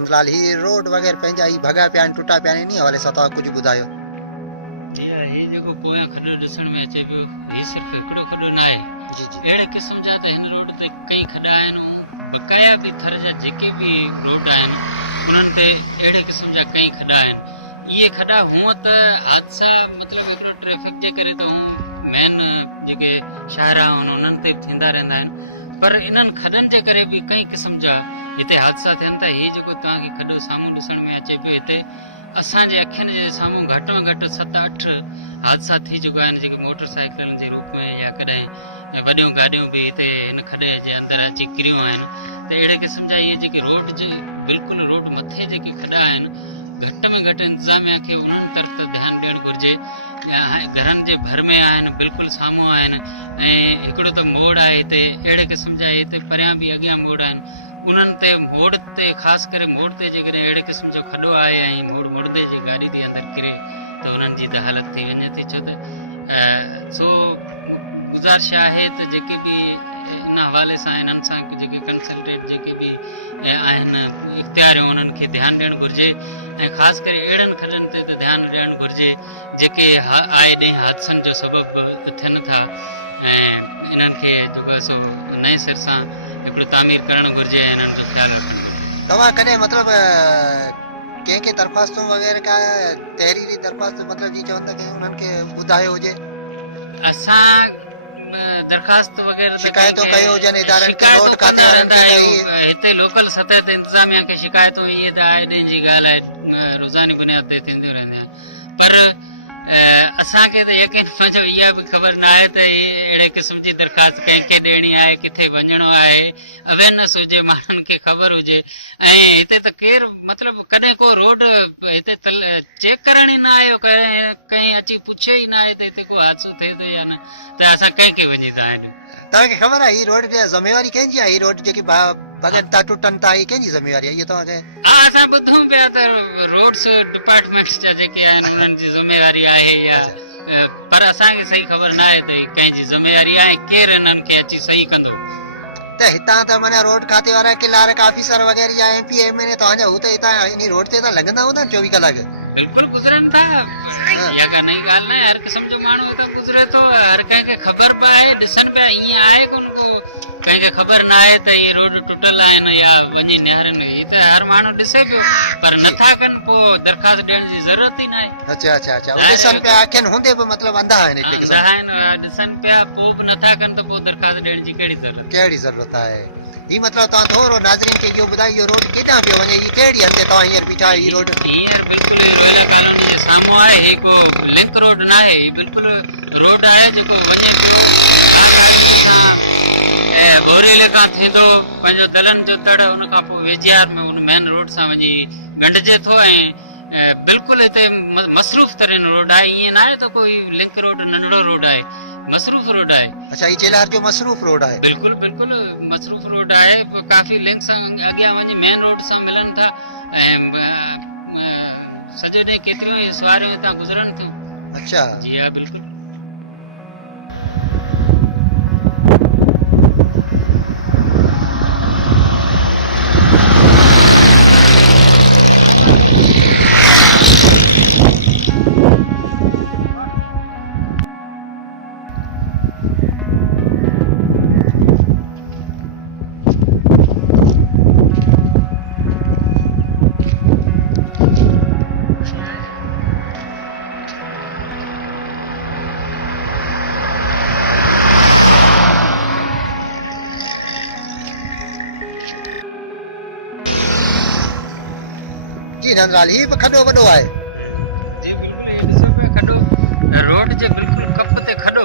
नंदलाल ही रोड वगैरह पंहिंजा ही भॻा पिया आहिनि टुटा पिया आहिनि इन हवाले सां तव्हां कुझु ॿुधायो। ही जेको पोयां खॾो ॾिसण में अचे पियो ही सिर्फ़ु हिकिड़ो खॾो न आहे। जी जी अहिड़े क़िस्म जा त हिन रोड ते कई खॾा आहिनि ऐं बक़ाया बि थर जा जेके बि रोड आहिनि उन्हनि ते अहिड़े क़िस्म जा कई खॾा आहिनि। इहे खॾा हूअं त हादसा मतिलबु हिकिड़ो ट्रैफिक जे करे त मेन जेके शाहरा आहिनि उन्हनि ते बि थींदा रहंदा आहिनि, पर इन्हनि खॾनि जे करे बि कई क़िस्म जा हिते हादसा थियनि था। हीअ जेको तव्हांखे खॾो साम्हूं ॾिसण में अचे पियो हिते असांजे अखियुनि जे साम्हूं घटि में घटि 7-8 हादसा थी चुका आहिनि जेके मोटरसाइकिलनि जे रूप में या कॾहिं वॾियूं गाॾियूं बि हिते हिन खॾे जे अंदरि अची किरियूं आहिनि। त अहिड़े क़िस्म जा इहे जेके रोड जे बिल्कुलु रोड मथे जेके खॾा आहिनि घटि में घटि इंतिज़ामिया खे उन्हनि तरफ़ त ध्यानु ॾियणु घुरिजे। घरनि जे भर में आहिनि, बिल्कुलु साम्हूं आहिनि ऐं हिकिड़ो त मोड़ आहे हिते अहिड़े क़िस्म जा हिते परियां बि अॻियां मोड़ आहिनि उन्हनि ते मोड़ ते ख़ासि करे मोड़ ते जेकॾहिं अहिड़े क़िस्म जो खॾो आहे ऐं मोड़ मुड़दे जी गाॾी थी अंदरि किरे त उन्हनि जी त हालति थी वञे थी। छो त सो गुज़ारिश आहे त जेके बि इन हवाले सां इन्हनि सां जेके कंसल्टेट जेके बि आहिनि इख़्तियारियूं उन्हनि खे ध्यानु ॾियणु घुरिजे ऐं ख़ासि करे अहिड़नि खॾनि ते त ध्यानु ॾियणु घुरिजे जेके आए ॾींहुं हादसनि जो सबबु थियनि था ऐं इन्हनि खे जेको आहे सो नए सिर सां हिकिड़ो तामीर करणु घुरिजे ऐं इन्हनि जो ख़्यालु रखणु घुरिजे। तव्हां कॾहिं मतिलबु कंहिंखे दरख़्वास्तूं वग़ैरह का तहरीरी दरख़्वास्त मतिलबु जी चवंदा की उन्हनि खे ॿुधायो हुजे असां दरख़्वास्त वग़ैरह शिकायतूं कयो हुजनि इदारनि खे रोड काथे वारनि खे त हिते लोकल सतह ते इंतिज़ामिया खे शिकायतूं इहे त आए ॾींहं जी ॻाल्हि आहे रोज़ानी बुनियाद ते थींदियूं रहंदियूं आहिनि, पर असांखे त यकीन पंहिंजो इहा बि ख़बर न आहे त अहिड़े क़िस्म जी दरख़्वास्त कंहिंखे ॾियणी आहे, किथे वञिणो आहे, अवेयरनेस हुजे, माण्हुनि खे ख़बर हुजे। ऐं हिते त केरु मतिलबु कॾहिं को रोड हिते चेक करण ई न आयो, कंहिं अची पुछे ई न आहे त हिते को हादसो थिए थो या न, त असां कंहिंखे वञी था आहियूं। तव्हांखे ख़बर आहे हीअ रोड जी ज़िमेवारी कंहिंजी आहे? हीअ रोड जेकी भॻनि था टुटनि था हीअ कंहिंजी ज़िमेवारी आहे? इहो तव्हांखे हा असां ॿुधूं पिया त रोड्स डिपार्टमेंट्स जा जेके आहिनि उन्हनि जी ज़िमेवारी आहे या पर असांखे सही ख़बर न आहे त कंहिंजी ज़िमेवारी आहे, केरु हिननि खे अची सही कंदो। त हितां त माना रोड खाते वारा क्लार्क ऑफिसर वग़ैरह या MP MLA तव्हांजा हू त हितां इन रोड ते त लंघंदा हूंदा 24 कलाक? बिल्कुलु गुज़रनि था, इहा का नई ॻाल्हि न आहे, हर क़िस्म जो माण्हू हितां गुज़रे थो, हर कंहिंखे ख़बर पए आहे, ॾिसनि पिया ईअं आहे कोन को कंहिंखे ख़बर न आहे त इहे रोड टुटल आहिनि या वञी निहारनि, हीअ त हर माण्हू ॾिसे पियो पर नथा कनि, पोइ दरख़्वास्त ॾियण जी ज़रूरत ई न आहे। अच्छा अच्छा अच्छा ॾिसनि पिया अखियुनि हूंदे बि मतिलबु अंधा आहिनि हिकिड़े क़िस्म ॾिसनि पिया पोइ बि नथा कनि त पोइ दरख़्वास्त ॾियण जी कहिड़ी ज़रूरत आहे? हीअ मतिलबु तव्हां थोरो नाज़रीन खे इहो ॿुधायो इहो रोड केॾां पियो वञे, हीअ कहिड़ी हंधि तव्हां हींअर बीठा आहियो? हीअ रोड हींअर बिल्कुलु रोयला कॉलोनी जे साम्हूं आहे, हीअ को लिंक रोड न आहे, हीअ बिल्कुलु रोड आहे जेको वञे बोरेले खां थींदो पंहिंजो दलनि जो तड़ हुन खां पोइ वेझियार में उन मेन रोड सां वञी ॻंढिजे थो ऐं बिल्कुलु हिते मसरूफ़ तरीन रोड आहे, ईअं न आहे त कोई लिंक रोड नंढड़ो रोड आहे, मसरूफ़ रोड आहे। अच्छा हीअ चेलार जो मसरूफ़ रोड आहे? बिल्कुलु बिल्कुलु मसरूफ़ रोड आहे, काफ़ी लिंक सां अॻियां वञी मेन रोड सां मिलनि था ऐं सॼो ॾींहुं केतिरियूं ई सवारियूं हितां गुज़रनि थियूं। अच्छा जी हा बिल्कुलु। नंदलाल ही बि खॾो वॾो आहे? जी बिल्कुलु हे ॾिसो पिया खॾो, रोड जे बिल्कुलु कप ते खॾो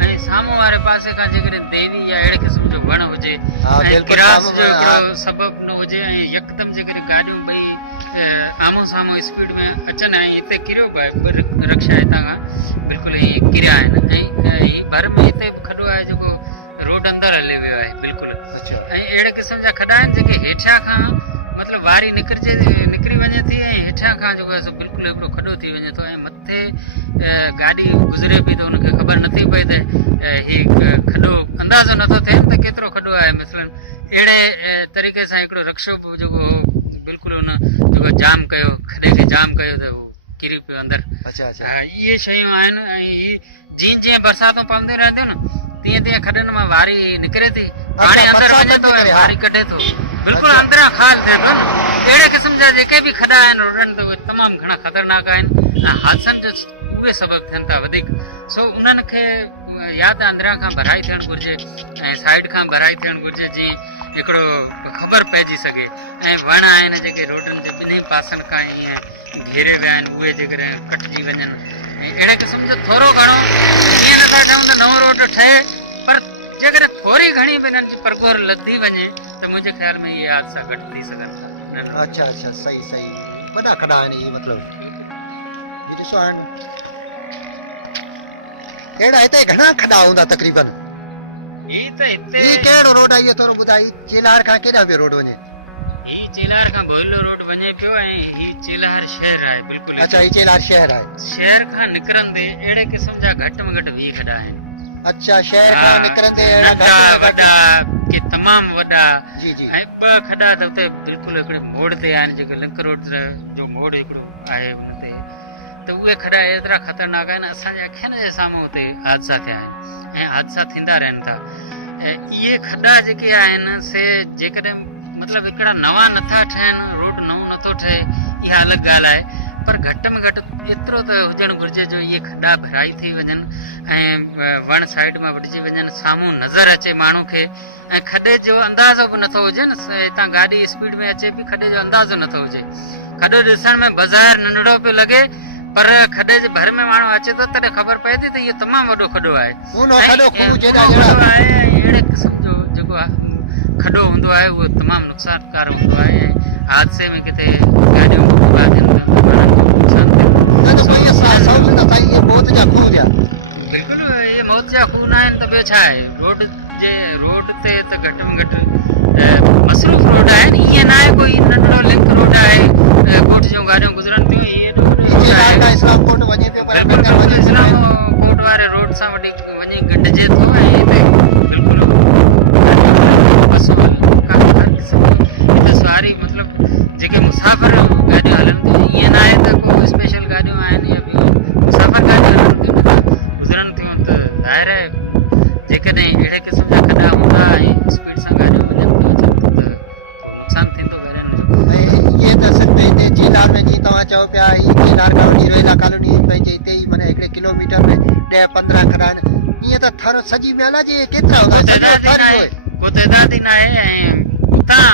ऐं साम्हूं वारे पासे खां जेकॾहिं देवी या अहिड़े क़िस्म जो वण हुजे ऐं गिरास जो हिकिड़ो सबबु न हुजे ऐं यकदमि जेकॾहिं गाॾियूं ॿई आम्हूं साम्हूं स्पीड में अचनि ऐं हिते किरियो पए रिक्शा हितां खां बिल्कुलु ही किरिया आहिनि ऐं ही भर में हिते बि खॾो आहे जेको रोड अंदरि हली वियो आहे बिल्कुलु। ऐं अहिड़े क़िस्म जा खॾा आहिनि जेके हेठियां खां मतिलबु वारी निकिरी वञे थी ऐं हेठियां खां जेको आहे बिल्कुलु हिकिड़ो खॾो थी वञे थो ऐं मथे गाॾी गुज़रे पई त हुनखे ख़बर नथी पए त हीउ खॾो अंदाज़ो नथो थिए त केतिरो खॾो आहे। मसलन अहिड़े तरीक़े सां हिकिड़ो रिक्शो जेको बिल्कुलु हुन जेको जाम कयो खॾे खे जाम कयो त उहो किरी पियो अंदरि अच्छा अच्छा इहे शयूं आहिनि ऐं इहे जीअं जीअं बरसातूं पवंदियूं रहंदियूं न तीअं तीअं खॾनि मां वारी निकिरे थी पाणी अंदरि वञे थो ऐं वारी कढे थो बिल्कुलु अंदरां खाल थियनि था अहिड़े क़िस्म जा जेके बि खॾा आहिनि रोडनि ते उहे तमामु घणा ख़तरनाक आहिनि ऐं हादसनि जो उहे सबबु थियनि था वधीक सो उन्हनि खे या त अंदरां खां भराई थियणु घुरिजे ऐं साइड खां भराई थियणु घुरिजे जीअं हिकिड़ो ख़बर पइजी सघे ऐं वण आहिनि जेके रोडनि जे ॿिन्ही पासनि खां ईअं घेरे विया आहिनि उहे जेकॾहिं कटिजी वञनि ऐं अहिड़े क़िस्म जो थोरो घणो ईअं नथा चऊं त नओं रोड ठहे पर जेकॾहिं थोरी घणी बि हिननि जी परगोर लधी वञे त मुंहिंजे ख़्याल में इहे हादसा घटि थी सघनि था अच्छा अच्छा सही सही वॾा खॾा आहिनि इहे मतिलबु हीअ ॾिसो आहिनि अहिड़ा हिते घणा खॾा हूंदा तक़रीबन ही त हिते हीअ कहिड़ो रोड आहे इहो थोरो ॿुधाई चेलार खां केॾा पियो रोड वञे ही चेलार खां बोइलो रोड वञे पियो ऐं ही चेलार शहर आहे बिल्कुलु अच्छा हीअ चेलार शहर आहे शहर खां निकिरंदे अहिड़े क़िस्म जा घटि में घटि 20 खॾा आहिनि अच्छा शहर खां निकिरंदे नंढा वॾा के तमामु वॾा जी जी ऐं ॿ खॾा त हुते बिल्कुलु हिकिड़े मोड़ ते आहिनि जेके लिंक रोड जो मोड़ हिकिड़ो आहे हुन ते त उहे खॾा एतिरा ख़तरनाक आहिनि असांजे अखियुनि जे साम्हूं हुते हादसा थिया आहिनि ऐं हादसा थींदा रहनि था ऐं इहे खॾा जेके आहिनि से जेकॾहिं मतिलबु हिकिड़ा नवां नथा ठहनि रोड नओं नथो ठहे इहा अलॻि ॻाल्हि आहे पर घटि में घटि एतिरो त हुजणु घुरिजे जो इहे खॾा भराई थी वञनि ऐं वण साइड मां वटिजी वञनि साम्हूं नज़र अचे माण्हू खे ऐं खॾे जो अंदाज़ो बि नथो हुजे न हितां गाॾी स्पीड में अचे बि खॾे जो अंदाज़ो नथो हुजे खॾो ॾिसण में बाज़ारि नंढड़ो पियो लॻे पर खॾे जे भर में माण्हू अचे थो तॾहिं ख़बर पए थी त इहो तमामु वॾो खॾो आहे अहिड़े क़िस्म जो जेको आहे खॾो हूंदो आहे उहो तमामु नुक़सानकार हूंदो आहे ऐं हादसे में किथे गाॾियूं बिल्कुलु इहे मौत जा खून आहिनि त ॿियो छा आहे रोड ते त घटि में घटि मसरूफ़ रोड आहिनि ईअं न आहे कोई नंढड़ो लिंक रोड आहे कोट जूं गाॾियूं गुज़रनि थियूं इस्लाम कोट वारे रोड सां वठी वञी गॾिजे थो ऐं हिते बिल्कुलु हिते सवारी मतिलबु जेके मुसाफ़िर गाॾियूं हलनि थियूं ईअं न आहे त को स्पेशल गाॾियूं आहिनि या ॿियूं मुसाफ़िर गाॾियूं हलनि थियूं गुज़रनि थियूं त ज़ाहिर आहे जेकॾहिं अहिड़े क़िस्म जा खॾा हूंदा ऐं स्पीड सां गाॾियूं वञनि थियूं त नुक़सानु थींदो गाॾियुनि जो ऐं इहे त सिर्फ़ु हिते चेलार में जीअं तव्हां चओ पिया हीअ चेलार खां वठी रोहिला कॉलोनी पंहिंजे हिते ई माना हिकिड़े किलोमीटर में 10-15 खॾा आहिनि ईअं त थर सॼी में अलाए जे केतिरा हूंदा को तइदाद ई न आहे ऐं उतां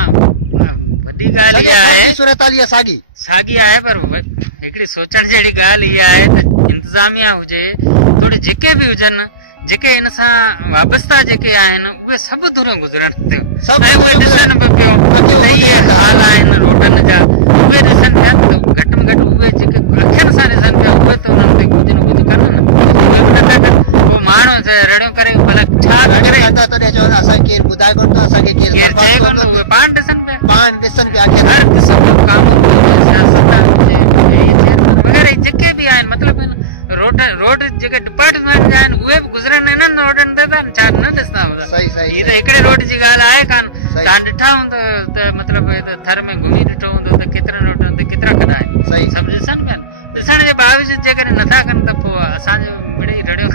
वॾी ॻाल्हि इहा आहे साॻी आहे पर हिकिड़ी सोचण जहिड़ी ॻाल्हि इहा आहे त इंतिज़ामिया हुजे थोरी जेके बि हुजनि जेके हिन सां वाबस्ता जेके आहिनि उहे सभु तुरियूं गुज़रनि थियूं ऐं उहे ॾिसनि बि पियो त इहे हाल आहिनि रोडनि जा उहे ॾिसनि पिया त घटि में घटि उहे जेके अखियुनि सां ॾिसनि पिया उहे त उन्हनि ते कुझु न कुझु कनि न उहे बि नथा कनि पोइ माण्हू रड़ियूं करे भला छा करे असांखे ॿुधाए कोन थो असांखे केरु चए कोन थो उहे पाण ॾिसनि पिया हर क़िस्म जो कानून वग़ैरह जेके बि आहिनि मतिलबु रोड जेके डिपार्टमेंट जा आहिनि उहे बि गुज़रनि इन्हनि रोडनि ते था छा न ॾिसंदा हूंदा हीअ त हिकिड़े रोड जी ॻाल्हि आहे कान तव्हां ॾिठा हूंदो त मतिलबु थर में घुमी ॾिठो हूंदो त केतिरनि रोडनि ते केतिरा खॾा आहिनि सभु ॾिसनि पिया ॾिसण जे बावजूदि जेकॾहिं नथा कनि त पोइ असांजो मिड़ई रड़ियो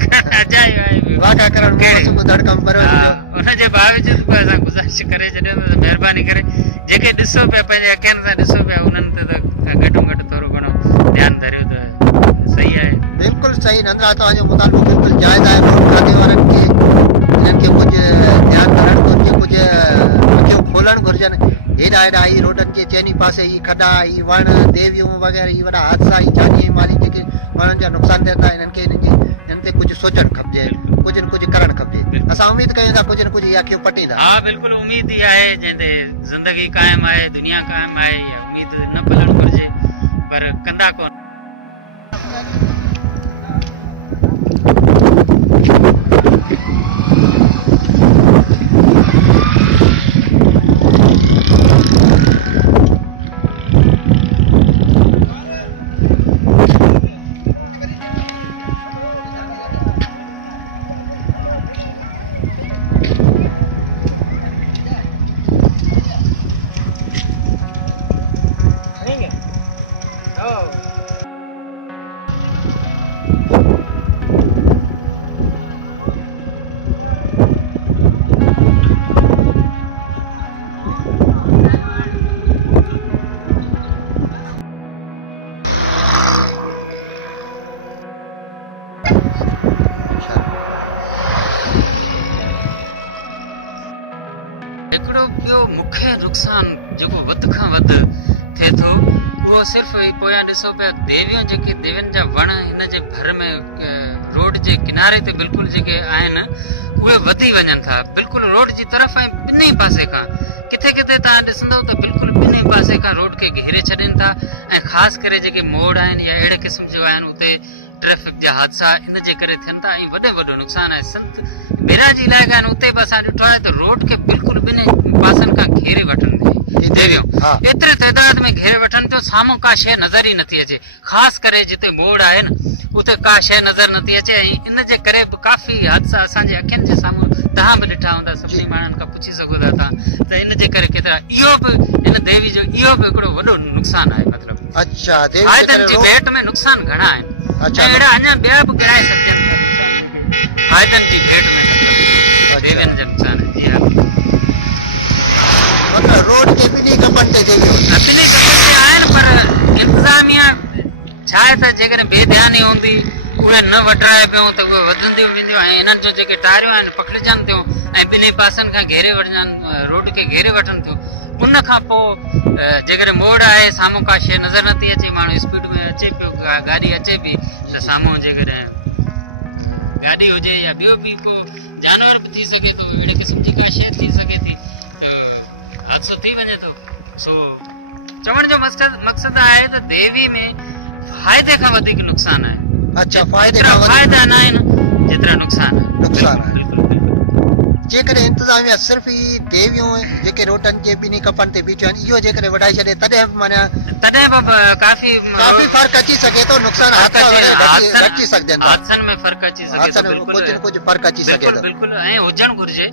उनजे बावजूदि बि असां गुज़ारिश करे छॾियो त महिरबानी करे जेके ॾिसो पिया पंहिंजे अखियुनि सां ॾिसो पिया उन्हनि ते त घटि में घटि थोरो घणो ध्यानु धरियो त सही आहे बिल्कुलु सही नंदरा तव्हांजो मुताबिक़ बिल्कुलु जाइज़ आहे रोड खाधे वारनि खे हिननि खे कुझु ध्यानु धरणु घुरिजे कुझु अखियूं खोलणु घुरिजनि हेॾा हेॾा ही रोडनि जे चइनी पासे ही खॾा ही वण देवियूं वग़ैरह ही वॾा हादसा ही जानी माली जेके वणनि जा नुक़सान थियनि था हिननि खे हिन ते कुझु सोचणु खपिजे कुझु न कुझु करणु खपिजे असां उमेद कयूं था कुझु न कुझु अखियूं पटींदा हा बिल्कुलु उमेद ई आहे जंहिंते ज़िंदगी क़ाइमु आहे दुनिया क़ाइमु आहे इहा उमेद न भुलणु घुरिजे पर कंदा कोन करेंगे हिकिड़ो ॿियो मुख्य नुक़सान जेको वधि खां वधि थिए थो उहो सिर्फ़ु पोयां ॾिसो पिया देवियूं जेके देवियुनि जा वण हिन जे भर में रोड जे किनारे ते बिल्कुलु जेके आहिनि उहे वधी वञनि था बिल्कुलु रोड जी तरफ़ ऐं ॿिन्ही पासे खां किथे किथे तव्हां ॾिसंदव त बिल्कुलु ॿिन्ही पासे खां रोड खे घेरे छॾनि था ऐं ख़ासि करे जेके मोड़ आहिनि या अहिड़े क़िस्म जो आहिनि उते ट्रैफिक जा हादसा इन जे करे थियनि था ऐं वॾो नुक़सानु आहे संत बिना जी इलाइक़ा आहिनि उते बि असां ॾिठो आहे त रोड खे बिल्कुलु ॿिन्ही पासनि खां घेरे वठनि देवियूं एतिरे तइदाद में घेरे वठनि थियूं साम्हूं का शइ नज़र ई नथी अचे ख़ासि करे जिते मोड़ आहे न उते का शइ नज़र नथी अचे ऐं इन जे करे बि काफ़ी हादसा असांजे अखियुनि जे साम्हूं तव्हां बि ॾिठा हूंदा सभिनी माण्हुनि खां पुछी सघो था तव्हां त इन जे करे केतिरा इहो बि इन देवी जो इहो बि हिकिड़ो वॾो नुक़सानु आहे मतिलबु अच्छा आयतन जी भेट में नुक़सान घणा आहिनि ऐं अहिड़ा अञा ॿिया बि गिराए सघजनि था आयतन जी भेट में मतिलबु देवियुनि जा नुक़सान जी हा मतलब रोड के ॿिन्ही कपनि ते देवियूं ॿिन्ही कपनि ते आहिनि पर इंतिज़ामिया छा आहे त जेकॾहिं बेध्यानी हूंदी उहे न वढाए पियूं त उहे वधंदियूं वेंदियूं ऐं इन्हनि जो जेके टारियूं आहिनि पकड़जनि थियूं ऐं ॿिन्ही पासनि खां घेरे वठजनि रोड खे घेरे वठनि थियूं उन खां पोइ जेकॾहिं मोड़ आहे साम्हूं का शइ नज़र नथी अचे माण्हू स्पीड में अचे पियो गाॾी अचे पई त साम्हूं जेकॾहिं गाॾी हुजे या ॿियो बि को जानवर बि थी सघे थो अहिड़े क़िस्म जी का शइ थी सघे थी त हादसो थी वञे थो सो चवण जो मक़सदु आहे त देवी में फ़ाइदे खां वधीक नुक़सान आहे अच्छा फ़ाइदा न आहिनि जेतिरा नुक़सान आहे जेकॾहिं इंतिज़ामिया सिर्फ़ ई देवियूं जेके रोडनि जे ॿिन्ही कपनि ते बीठियूं आहिनि इहो जेकॾहिं वधाए छॾे तॾहिं बि माना तॾहिं बि काफ़ी फ़र्क़ु अची सघे थो नुक़सान घटिजी सघजनि हादसनि में फ़र्क़ु अची सघे थो कुझु न कुझु फ़र्क़ु अची सघे थो बिल्कुलु ऐं हुजणु घुरिजे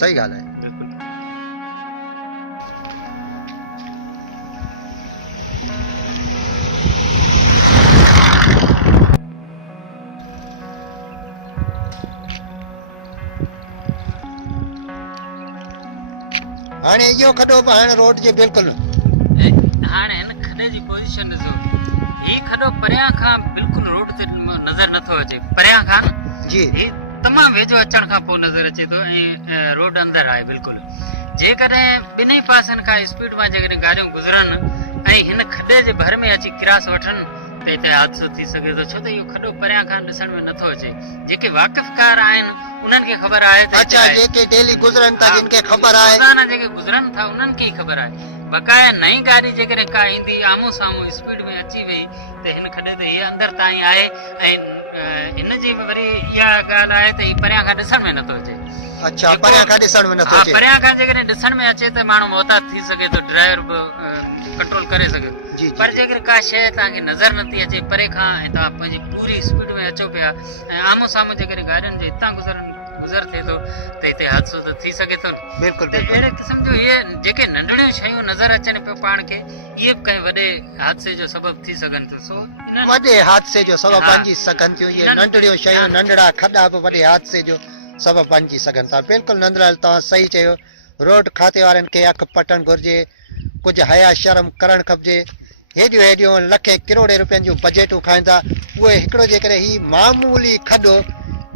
सही ॻाल्हि आहे हाणे इहो खॾो बि हाणे रोड जे बिल्कुलु हाणे हिन खॾे जी पोज़ीशन ॾिसो हीउ खॾो परियां खां बिल्कुलु रोड ते नज़र नथो अचे परियां खां जी हीउ तमामु वेझो अचण खां पोइ नज़र अचे थो ऐं रोड अंदरि आहे बिल्कुलु जेकॾहिं ॿिन्ही पासनि खां स्पीड मां जेकॾहिं गाॾियूं गुज़रनि ऐं हिन खॾे जे भर में अची क्रास वठनि त हिते हादसो थी सघे थो छो त इहो खॾो परियां खां ॾिसण में नथो अचे जेके वाक़िफ़कार आहिनि उन्हनि खे ख़बर आहे अच्छा जेके डेली गुज़रनि था जिन खे ख़बर आहे रोज़ाना जेके गुज़रनि था उन्हनि खे ई ख़बर आहे बक़ाया नई गाॾी जेकॾहिं का ईंदी आम्हूं साम्हूं स्पीड में अची वई त हिन खॾे ते हीअ अंदरि ताईं आहे ऐं हिन जी वरी इहा ॻाल्हि आहे त हीअ परियां खां ॾिसण में नथो अचे अच्छा परियां खां ॾिसण में नथो अचे परियां खां जेकॾहिं ॾिसण में अचे त माण्हू मोहतात थी सघे थो ड्राइवर बि कंट्रोल करे सघे पर जेकर का शइ तव्हांखे नज़र नथी अचे परे खां ऐं तव्हां पंहिंजी पूरी स्पीड में अचो पिया ऐं आम्हूं साम्हूं जेकॾहिं गाॾियुनि जे हितां गुज़र थिए थो त हिते हादसो त थी सघे थो बिल्कुलु अहिड़े क़िस्म जो इहे जेके नंढड़ियूं शयूं नज़र अचनि पियो पाण खे इहे बि कंहिं वॾे हादसे जो सबबु थी सघनि थियूं सो वॾे हादसे जो सबबु बणिजी सघनि थियूं इहे नंढड़ियूं शयूं नंढड़ा खॾा बि वॾे हादसे जो सबबु बणिजी सघनि था बिल्कुलु नंदलाल तव्हां सही चयो रोड खाते वारनि खे अखि पटणु घुरिजे कुझु हया शर्म करणु खपिजे हेॾियूं लखे किरोड़े रुपयनि जूं बजेटूं खाईंदा उहे हिकिड़ो जेकॾहिं ही मामूली खॾो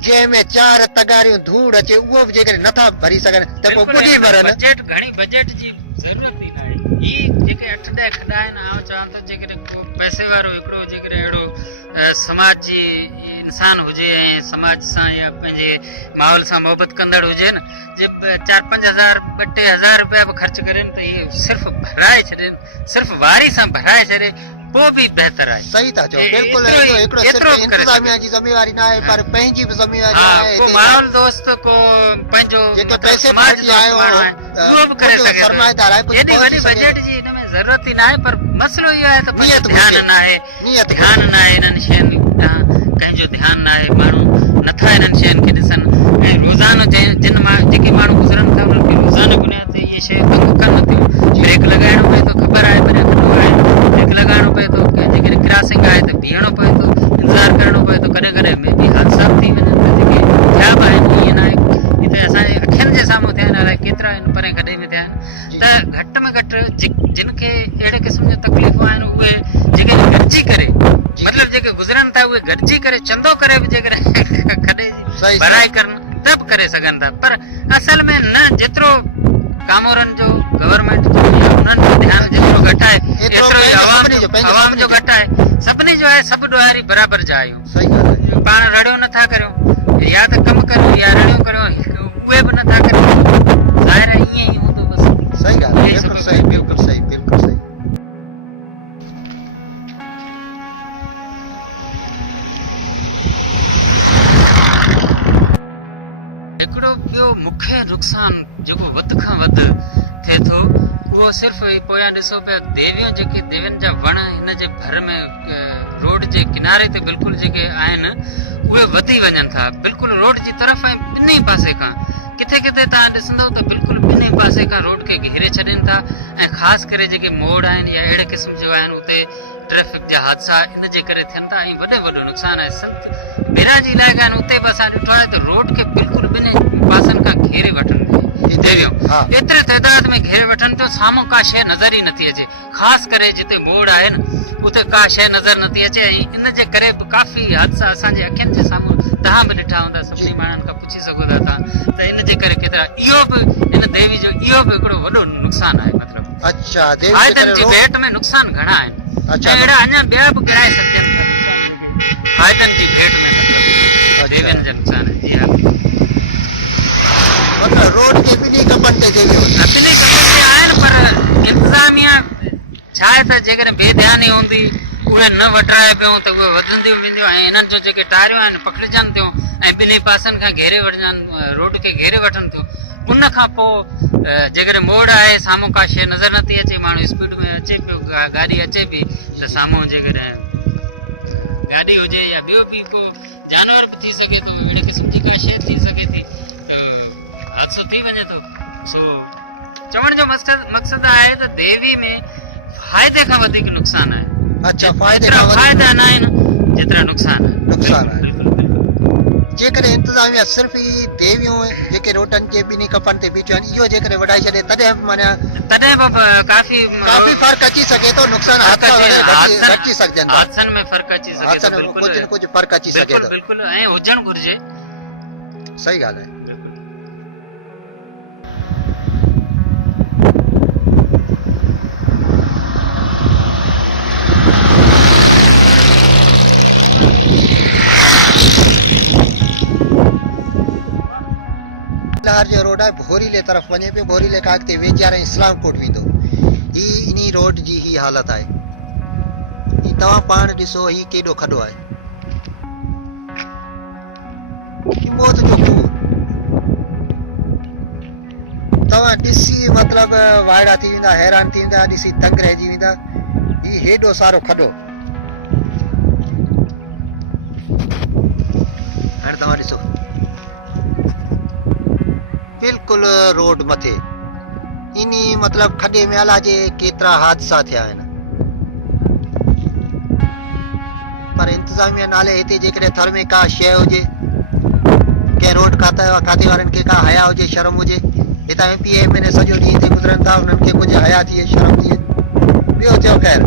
जंहिंमें 4 तगारियूं धूड़ अचे उहो बि जेकॾहिं नथा भरी सघनि त पोइ ॿुधी मरनि घणी बजेट जी ज़रूरत ई न आहे ही जेके 8-10 खॾा आहिनि आउं चवां थो जेकॾहिं को पैसे वारो हिकिड़ो जेकॾहिं अहिड़ो समाज जी इंसान हुजे ऐं समाज सां या पंहिंजे माहौल सां मोहबत कंदड़ हुजे न जे 4-5 हज़ार 2-टे हज़ार रुपया बि ख़र्च कनि त इहे सिर्फ़ु भराए छॾनि सिर्फ़ु वारी सां भराए छॾे पोइ बि बहितर आहे सही था चओ बिल्कुलु हिकिड़ो सिर्फ़ु इंतिज़ामिया जी ज़िमेवारी न आहे पर पंहिंजी बि ज़िमेवारी आहे को माहौल दोस्त को पंहिंजो जेके पैसे समाज आयो उहो बि करे सघे सरमाएदार आहे एॾी वॾी बजेट जी हिन में ज़रूरत ई न आहे पर मसइलो इहो आहे त ध्यानु न आहे ध्यानु न आहे इन्हनि शयुनि कंहिंजो ध्यानु न आहे माण्हू नथा इन्हनि शयुनि खे ॾिसनि ऐं रोज़ानो जिन जेके माण्हू गुज़रनि था उन्हनि खे रोज़ाना बुनियाद ते इहे शयूं तंग कनि थियूं ब्रेक लॻाइणो पए थो ख़बर आहे पर खॾो आहे ब्रेक लॻाइणो पए थो जेकॾहिं क्रॉसिंग आहे त बीहणो पए थो इंतज़ारु करिणो पए थो, कॾहिं कॾहिं में बि हादसा बि थी वञनि था जेके थिया बि आहिनि, ईअं न आहे हिते असांजे अखियुनि जे साम्हूं थिया आहिनि, अलाए केतिरा आहिनि परे गॾे में थिया आहिनि। त घटि में घटि जिन खे अहिड़े क़िस्म जूं तकलीफ़ूं आहिनि उहे जेके गॾिजी करे मतिलबु जेके गुज़रनि था उहे गॾिजी करे चंदो करे बि जेकर खॾे सही। भराई करनि त बि करे सघनि था, पर असल में न जेतिरो कामोरनि जो गवर्नमेंट जो या उन्हनि जो ध्यानु जेतिरो घटि आहे एतिरो ई आवाम जो घटि आहे। सभिनी जो आहे, सभु ॾोहारी बराबरि जा आहियूं, सही ॻाल्हि आहे। पाण रड़ियो नथा करियूं, या त कमु करियूं या रड़ियूं करियूं, उहे बि नथा करियूं, ज़ाहिर आहे ईअं ई हूंदो बसि। सही ॻाल्हि आहे, बिल्कुलु सही, बिल्कुलु सही, बिल्कुलु सही। हिकिड़ो ॿियो मुख्य नुक़सानु जेको वधि खां वधि थिए थो उहो सिर्फ़ु पोयां ॾिसो पिया देवियूं जेके देवियुनि जा वण हिन जे भर में रोड जे किनारे ते बिल्कुलु जेके आहिनि उहे वधी वञनि था बिल्कुलु रोड जी तरफ़ ऐं ॿिन्ही पासे खां। किथे किथे तव्हां ॾिसंदव त बिल्कुलु ॿिन्ही पासे खां रोड खे घेरे छॾनि था ऐं ख़ासि करे जेके मोड़ आहिनि या अहिड़े क़िस्म जो आहिनि उते ट्रैफिक जा हादसा इन जे करे थियनि था ऐं वॾो नुक़सानु आहे। संत बेरा जी इलाइक़ा आहिनि उते बि असां ॾिठो आहे त रोड खे बिल्कुलु ॿिन्ही पासनि खां घेरे वठनि देवियूं, एतिरे तइदाद में घेरे वठनि थियूं, साम्हूं का शइ नज़र ई नथी अचे, ख़ासि करे जिते मोड़ आहिनि उते का शइ नज़र नथी अचे ऐं इन जे करे बि काफ़ी हादसा असांजे अखियुनि जे साम्हूं तव्हां बि ॾिठा हूंदा, सभिनी माण्हुनि खां पुछी सघो था तव्हां त इन जे करे केतिरा इहो बि इन देवी जो इहो बि हिकिड़ो वॾो नुक़सानु आहे। मतिलबु अच्छा, देवी फ़ाइदनि जी भेट में नुक़सान घणा आहिनि, अच्छा, अहिड़ा अञा ॿिया बि गिणाए सघजनि था नुक़सान जेके फ़ाइदनि जी भेट में मतिलबु देवियुनि जा नुक़सान आहिनि। जी हा, मतलब रोड के ॿिन्ही कपनि ते देवियूं ॿिन्ही कपनि ते आहिनि पर इंतिज़ामिया छा आहे त जेकॾहिं बेध्यानी हूंदी उहे न वटराए पियूं त उहे वधंदियूं वेंदियूं ऐं इन्हनि जो जेके टारियूं आहिनि पकड़िजनि थियूं ऐं ॿिन्ही पासनि खां घेरे वठनि, रोड खे घेरे वठनि थियूं। उन खां पोइ जेकॾहिं मोड़ आहे साम्हूं का शइ नज़र नथी अचे, माण्हू स्पीड में अचे पियो, गाॾी अचे पई त साम्हूं जेकॾहिं गाॾी हुजे या ॿियो बि को जानवर बि थी सघे थो, अहिड़े क़िस्म जी का शइ थी सघे थी त हादसो थी वञे थो। सो चवण जो मक़सदु आहे त देवी में फ़ाइदे खां वधीक नुक़सानु आहे। अच्छा, फ़ाइदा न आहिनि जेतिरा नुक़सान आहे। जेकॾहिं इंतिज़ामिया सिर्फ़ु ई देवियूं जेके रोडनि जे ॿिन्ही कपनि ते बीठियूं आहिनि इहो जेकॾहिं वधाए छॾे तॾहिं बि माना तॾहिं बि काफ़ी फ़र्क़ु अची सघे थो, नुक़सान घटिजी सघजनि, हादसनि में फ़र्क़ु अची सघे थो, कुझु न कुझु फ़र्क़ु अची सघे थो। बिल्कुलु ऐं हुजणु घुरिजे, सही ॻाल्हि आहे। जो रोड आहे भोरीले तरफ़ वञे पियो, भोरीले खां अॻिते वेझियार इस्लामकोट वेंदो, ही इन रोड जी ही हालत आहे। ही तव्हां पाण ॾिसो ही केॾो खॾो आहे, मौत जो खूह तव्हां ॾिसी मतिलबु वाइड़ा थी वेंदा, हैरान थी वेंदा, ॾिसी दंग रहिजी वेंदा। ही हेॾो सारो खॾो, हाणे तव्हां ॾिसो बिल्कुलु रोड मथे इनी मतिलबु खॾे में अला जे केतिरा हादसा थिया आहिनि। पर इंतिज़ामिया नाले हिते जेकॾहिं थर में का शइ हुजे, कंहिं रोड खाते वारनि खे का हया हुजे, शर्म हुजे, हितां MP MLA सॼो ॾींहुं हिते गुज़रनि था, उन्हनि खे कुझु हया थिए, शर्म थिए, ॿियो थियो ख़ैर